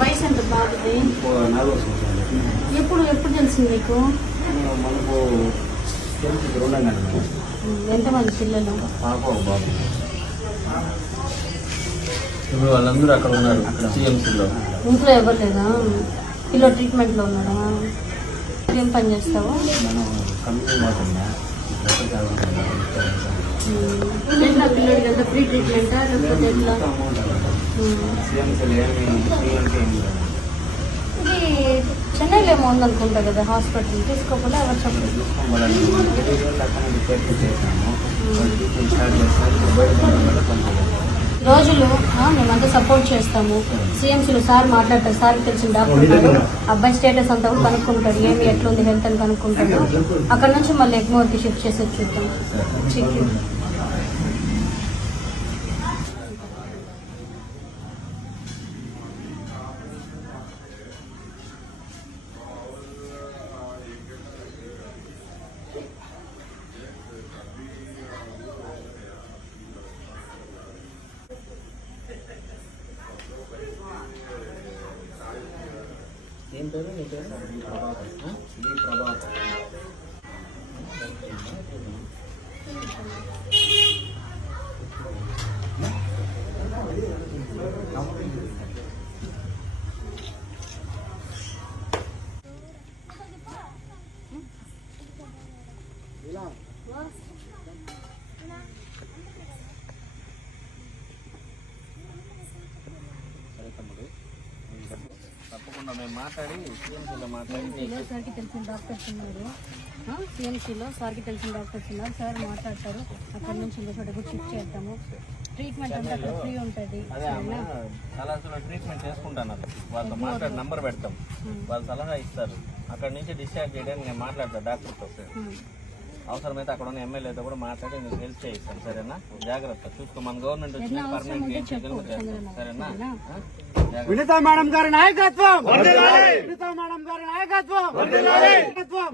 వయసు ఎంత బాగుంది ఎప్పుడు ఎప్పుడు తెలిసింది మీకు మనకు ఎంతమంది పిల్లలు? ఇప్పుడు వాళ్ళందరూ అక్కడ ఉన్నారు సిఎంసీలో ఇంట్లో ఎవరు లేదా? పిల్లలు ట్రీట్మెంట్లో ఉన్నాడా ఏం పని చేస్తావు? ఎట్లా పిల్లడికి ఎంత ఫ్రీ ట్రీట్మెంటా లేకపోతే ఎట్లా. ఇది చెన్నైలో ఏమో ఉందనుకుంటా కదా హాస్పిటల్. తీసుకోకుండా ఎవరు చెప్పలేదు. చూసుకోవాలని మేమంతా సపోర్ట్ చేస్తాము. సిఎంసీలో సార్ మాట్లాడతారు సార్ తెలిసిన డాక్టర్ అబ్బాయి స్టేటస్ అంతా కూడా కనుక్కుంటాడు. ఏమి ఎట్లుంది హెల్త్ అని కనుక్కుంటాడు. అక్కడ నుంచి మళ్ళీ ఎగ్మోర్కి షిఫ్ట్ చేసి చూద్దాం. ఏం పేరు నీ పేరు ప్రభాకర్ తప్పకుండా మేము మాట్లాడి సిఎంసీలో మాట్లాడి సార్కి తెలిసిన డాక్టర్స్ ఉన్నారు. సిఎంసీలో సార్కి తెలిసిన డాక్టర్స్ ఉన్నారు. సార్ మాట్లాడతారు. అక్కడ నుంచి ఇంకో చోట కూడా షిఫ్ట్ చేద్దాము. ట్రీట్మెంట్ అంతా అక్కడ ఫ్రీ ఉంటుంది. అదే అమ్మ ట్రీట్మెంట్ చేసుకుంటున్నారు వాళ్ళతో మాట్లాడి నంబర్ పెడతాం. వాళ్ళు సలహా ఇస్తారు. అక్కడ నుంచి డిశ్చార్జ్ చేయడానికి నేను మాట్లాడతాను డాక్టర్తో. అవసరమైతే అక్కడ ఉన్న ఎమ్మెల్యేతో కూడా మాట్లాడి మీకు హెల్ప్ చేయిస్తాను సరేనా? జాగ్రత్త చూసుకో మన గవర్నమెంట్ వచ్చి పర్మనెంట్ ఏం చేయగలిగితే చేస్తాం సరేనా. వినితా మేడం గారి నాయకత్వం! వినితా మేడం గారి నాయకత్వం! నాయకత్వం!